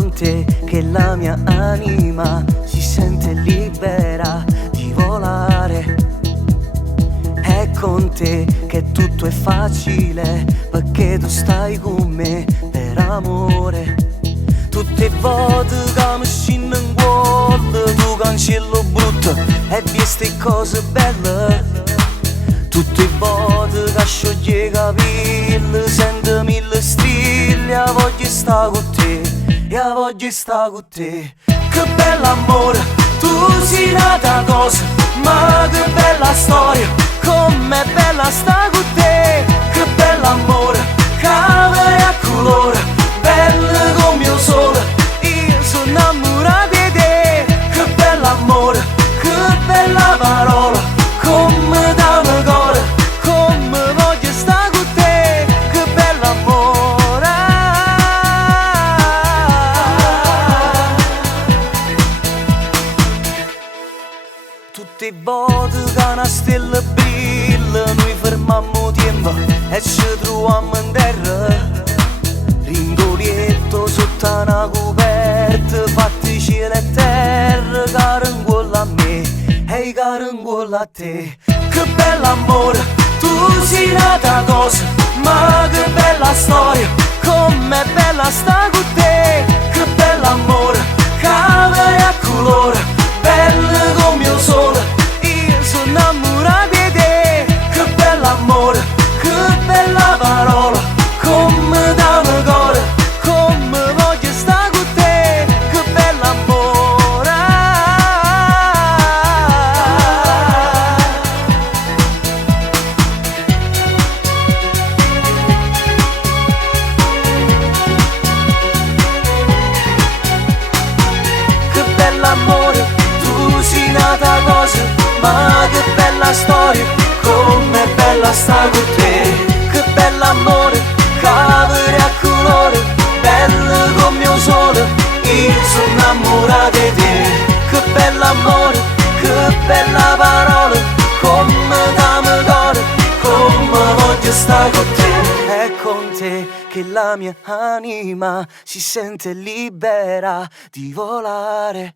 con te che la mia anima si sente libera di volare. È con te che tutto è facile, perché tu stai con me per amore. Tutte volte che mi scinno in cuore, tu cancello brutto e via ste cose belle. Tutte volte che scioglie i capelli, sento mille strilli, voglio stare con te, io voglio stare con te. Che bell'amore, tu sei nata cosa, ma che bella storia, com'è bella sta con te. Che bell'amore, cavere a colore, bello come il sole, io sono innamorato di te. Che bell'amore, che bella parola, come da me cuore, come voglio stare con te. Che bell'amore. Tutte volte che una stella brilla, noi fermammo tempo e ci troviamo in terra. Rindolietto sotto una coperta, fatti cielo e terra, caranguolo a me e caranguolo a te. Che bell'amore, tu sei nata cosa, ma che bella storia, com'è bella sta con te. Che bell'amore, cavere a colore, bello come il sole, io sono innamorato di te. Che bell'amore, che bella parola, come da me cuore, come voglio stare con te. Che bell'amore. Che bell'amore, tu sei nata cosa, ma che bella storia, com'è bella sta con te. Che bell'amore, cavere a colore, bello come il sole, io sono innamorato di te. Che bell'amore, che bella parola, come da me cuore, come voglio stare con te. È con te che la mia anima si sente libera di volare.